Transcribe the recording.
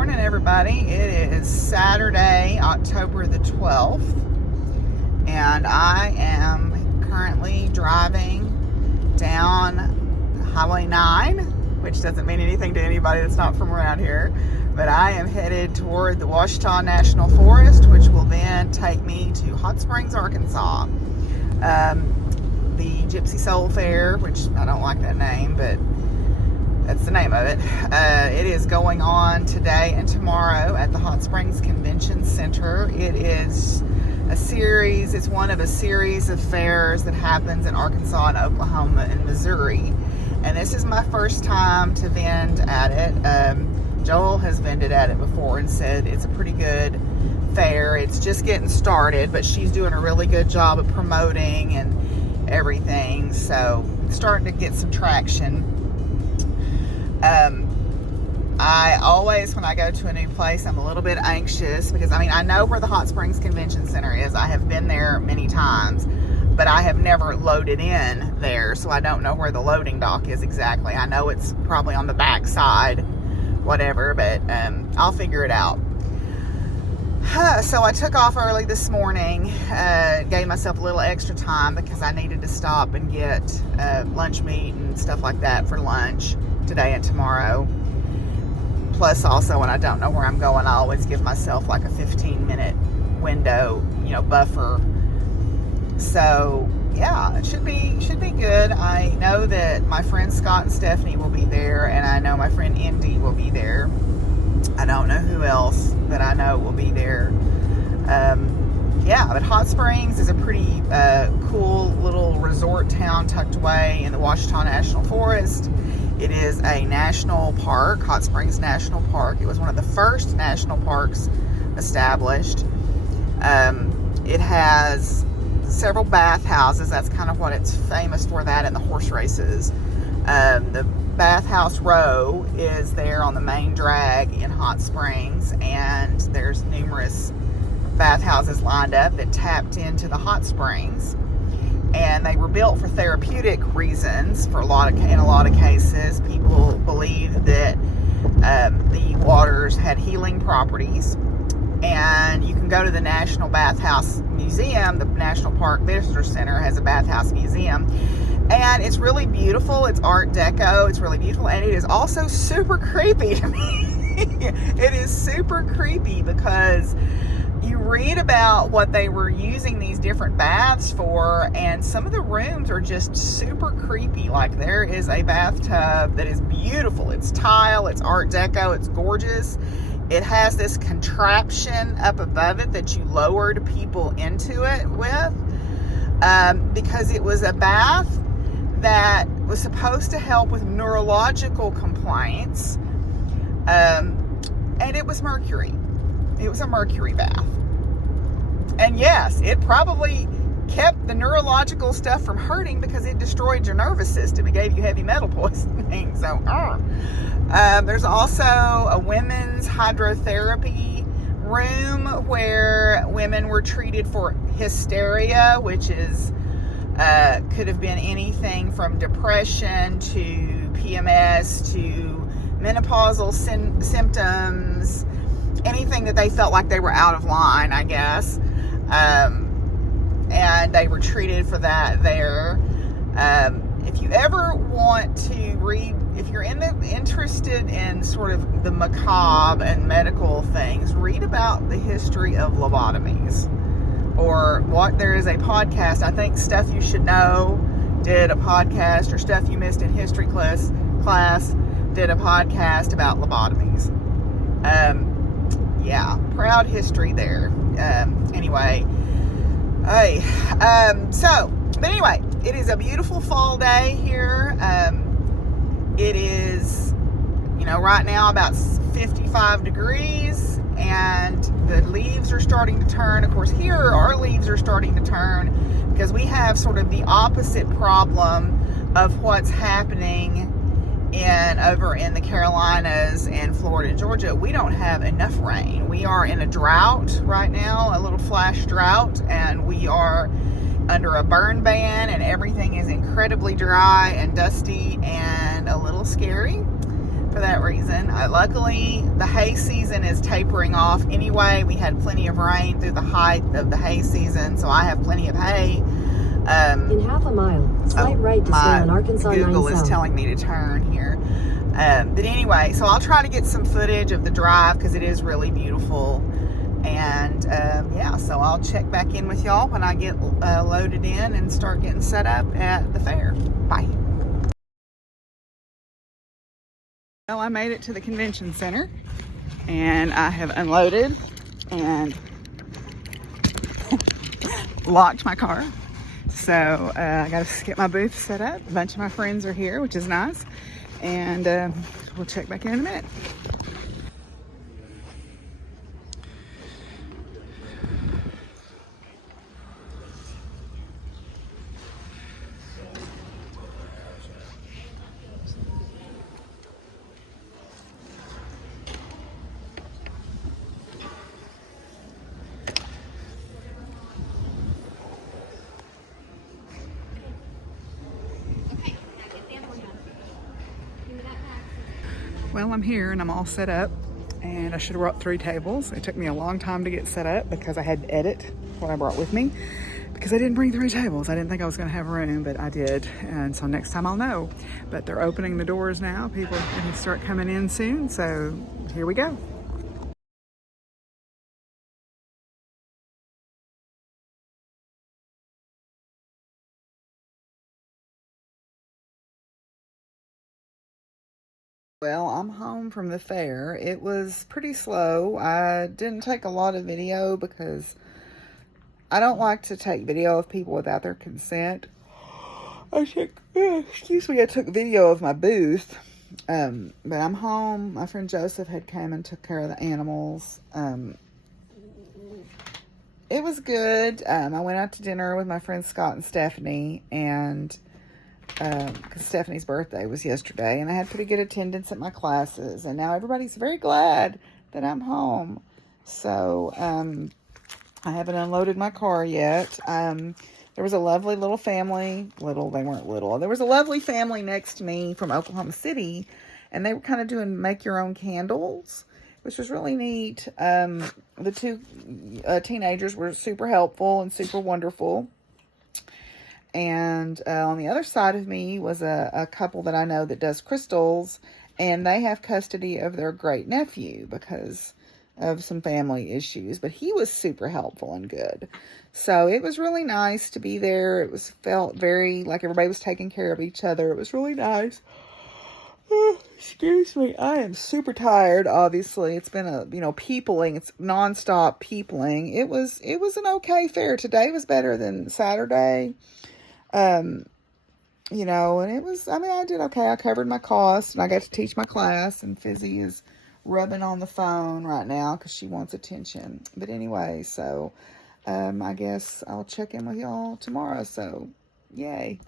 morning, everybody. It is Saturday, October the 12th, and I am currently driving down Highway 9, which doesn't mean anything to anybody that's not from around here, but I am headed toward the Ouachita National Forest, which will then take me to Hot Springs, Arkansas. The Gypsy Soul Fair, which I don't like that name, but that's the name of it. It is going on today and tomorrow at the Hot Springs Convention Center. It is it's one of a series of fairs that happens in Arkansas and Oklahoma and Missouri. And this is my first time to vend at it. Joel has vended at it before and said it's a pretty good fair. It's just getting started, but she's doing a really good job of promoting and everything. So it's starting to get some traction. I always, when I go to a new place, I'm a little bit anxious because, I know where the Hot Springs Convention Center is. I have been there many times, but I have never loaded in there, so I don't know where the loading dock is exactly. I know it's probably on the back side, whatever, but I'll figure it out. So I took off early this morning, gave myself a little extra time because I needed to stop and get lunch meat and stuff like that for lunch today and tomorrow. Plus, also, when I don't know where I'm going, I always give myself like a 15-minute window, buffer. So, yeah, it should be good. I know that my friends Scott and Stephanie will be there, and I know my friend Indy will be there. I don't know who else that I know will be there. But Hot Springs is a pretty cool little resort town tucked away in the Ouachita National Forest. It is a national park, Hot Springs National Park. It was one of the first national parks established. It has several bathhouses. That's kind of what it's famous for, that and the horse races. The bathhouse row is there on the main drag in Hot Springs, and there's numerous bathhouses lined up that tapped into the hot springs. And they were built for therapeutic reasons. In a lot of cases, people believed that the waters had healing properties. And you can go to the National Bathhouse Museum. The National Park Visitor Center has a bathhouse museum, and it's really beautiful. It's Art Deco. It's really beautiful, and it is also super creepy to me. It is super creepy because you read about what they were using these different baths for, and some of the rooms are just super creepy. Like, there is a bathtub that is beautiful. It's tile, it's Art Deco, it's gorgeous. It has this contraption up above it that you lowered people into it with, because it was a bath that was supposed to help with neurological complaints, and it was mercury. It was a mercury bath. And yes, it probably kept the neurological stuff from hurting because it destroyed your nervous system. It gave you heavy metal poisoning. So, there's also a women's hydrotherapy room where women were treated for hysteria, which is could have been anything from depression to PMS to menopausal symptoms, anything that they felt like they were out of line, I guess. And they were treated for that there. If you ever want to read, if you're interested in sort of the macabre and medical things, read about the history of lobotomies. There is a podcast, I think Stuff You Should Know did a podcast, or Stuff You Missed in History class did a podcast about lobotomies. Proud history there. Anyway, it is a beautiful fall day here. It is, right now about 55 degrees, and the leaves are starting to turn. Of course, here our leaves are starting to turn because we have sort of the opposite problem of what's happening over in the Carolinas and Florida and Georgia. We don't have enough rain. We are in a drought right now, a little flash drought, and we are under a burn ban, and everything is incredibly dry and dusty and a little scary. for that reason. Luckily, the hay season is tapering off anyway. We had plenty of rain through the height of the hay season, so I have plenty of hay. In half a mile, slight right to stay on Arkansas 9 Google is South. telling me to turn here. But anyway, so I'll try to get some footage of the drive because it is really beautiful. And yeah, so I'll check back in with y'all when I get loaded in and start getting set up at the fair. Bye. Well, I made it to the convention center and I have unloaded and locked my car. So I got to get my booth set up. A bunch of my friends are here, which is nice. And we'll check back in a minute. Well, I'm here and I'm all set up, and I should have brought 3 tables. It took me a long time to get set up because I had to edit what I brought with me because I didn't bring 3 tables. I didn't think I was going to have room, but I did, and so next time I'll know. But they're opening the doors now. People are going to start coming in soon, so here we go. Well, I'm home from the fair. It was pretty slow. I didn't take a lot of video because I don't like to take video of people without their consent. I took video of my booth. But I'm home. My friend Joseph had come and took care of the animals. It was good. I went out to dinner with my friends Scott and Stephanie, and because Stephanie's birthday was yesterday, and I had pretty good attendance at my classes, and now everybody's very glad that I'm home. So I haven't unloaded my car yet. There was a lovely little family. They weren't little. There was a lovely family next to me from Oklahoma City, and they were kind of doing make your own candles, which was really neat. The 2 teenagers were super helpful and super wonderful. And on the other side of me was a couple that I know that does crystals, and they have custody of their great nephew because of some family issues, but he was super helpful and good. So it was really nice to be there. Felt very like everybody was taking care of each other. It was really nice. Excuse me. I am super tired. Obviously, it's been peopling. It's nonstop peopling. It was an okay fair. Today was better than Saturday. And I did okay. I covered my costs and I got to teach my class, and Fizzy is rubbing on the phone right now because she wants attention. But anyway, so I guess I'll check in with y'all tomorrow. So yay.